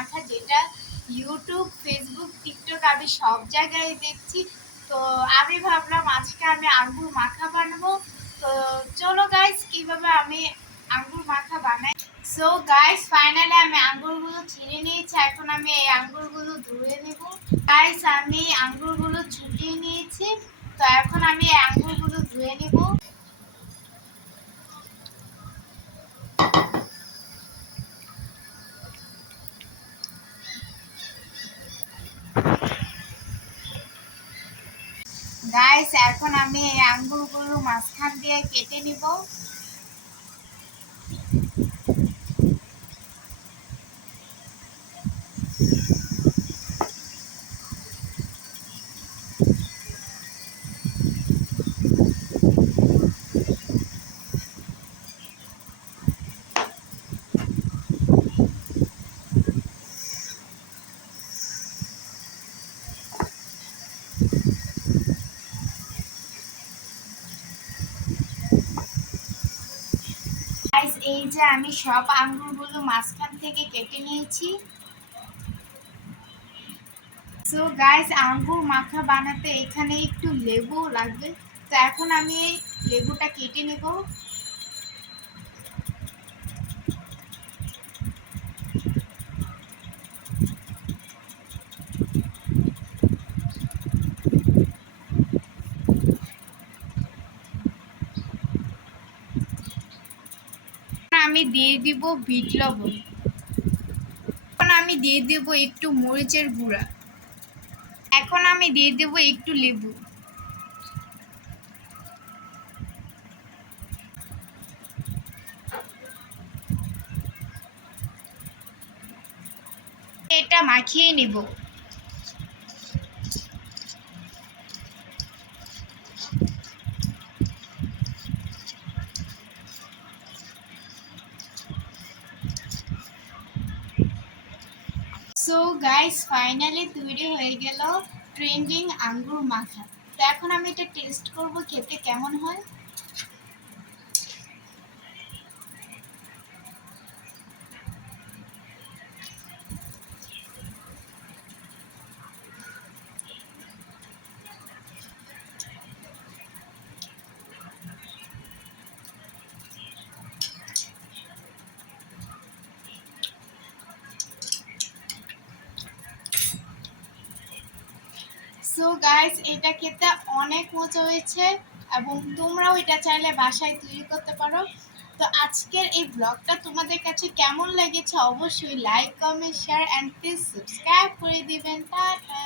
মাখা, যেটা YouTube, Facebook, TikTok আমি সব জায়গায় দেখছি। তো আমি ভাবলাম আজকে আমি আঙ্গুর মাখা বানাবো। তো চলো গাইস, কিভাবে আমি আঙ্গুর মাখা বানাই। সো গাইস, ফাইনালি আমি আঙ্গুরগুলো ছিঁড়ে নিয়েছি। এখন আমি এই আঙ্গুরগুলো ধুয়ে নেব। গাইস, আমি আঙ্গুরগুলো ছুটিয়ে নিয়েছি। তো এখন আমি এই আঙ্গুরগুলো ধুয়ে নেব। গাইস, এখন আমি এই আঙ্গুরগুলো মাঝখান দিয়ে কেটে নিব। গাইস, এই যে আমি সব আঙ্গুরগুলো মাঝখান থেকে কেটে নিয়েছি। সো গাইস, আঙ্গুর মাখা বানাতে এখানে একটু লেবু লাগবে। তো এখন আমি এই লেবুটা কেটে নেব। আমি দিয়ে দিব বিট লবণ। এখন আমি দিয়ে দেব একটু মরিচের গুঁড়া। এখন আমি দিয়ে দেব একটু লেবু। এটা মাখিয়ে নিব। সো গাইস, ফাইনালি তৈরি হয়ে গেল ট্রেন্ডিং আঙ্গুর মাখা। তো এখন আমি এটা টেস্ট করব, খেতে কেমন হয়। সো গাইস, এটা খেতে অনেক মজা হয়েছে এবং তোমরাও এটা চাইলে বাসায় তৈরি করতে পারো। তো আজকের এই ব্লগটা তোমাদের কাছে কেমন লেগেছে অবশ্যই like, comment, share and please subscribe করে দিবেন। টাটা।